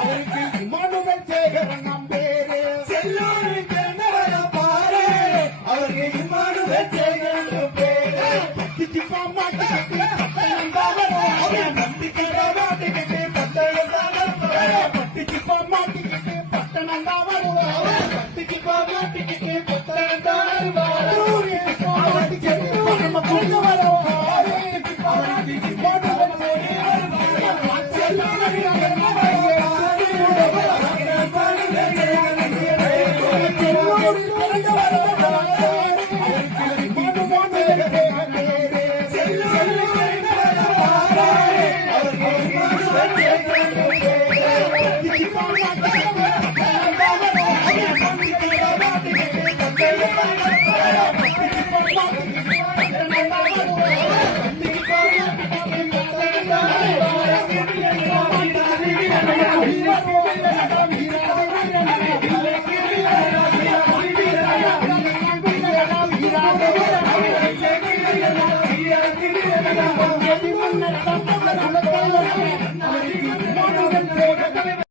அவருக்கு இமானுவேல் சேகரன் நம் பேரு. செல்லூருக்கு என்னவர பாரு அவருக்கு இமானுவேல் சேகரன் பேரு. சிப்பா மாட்டிக்கிட்டு பட்டணம் தான் வரும். அவன் நம்பிக்கிற மாட்டிக்கிட்டு பட்டணம் தான் வரும். சிப்பா மாட்டிக்கிட்டு பட்டணம் தான் வருவோம். சிப்பா மாட்டிக்கிட்டு பட்டணம் தான் வருவார். சிப்பா மாட்டிக்கிட்டு நம்ம கொண்டு வரோம். அவருக்கு இமானுவேல் சேகரன் வீர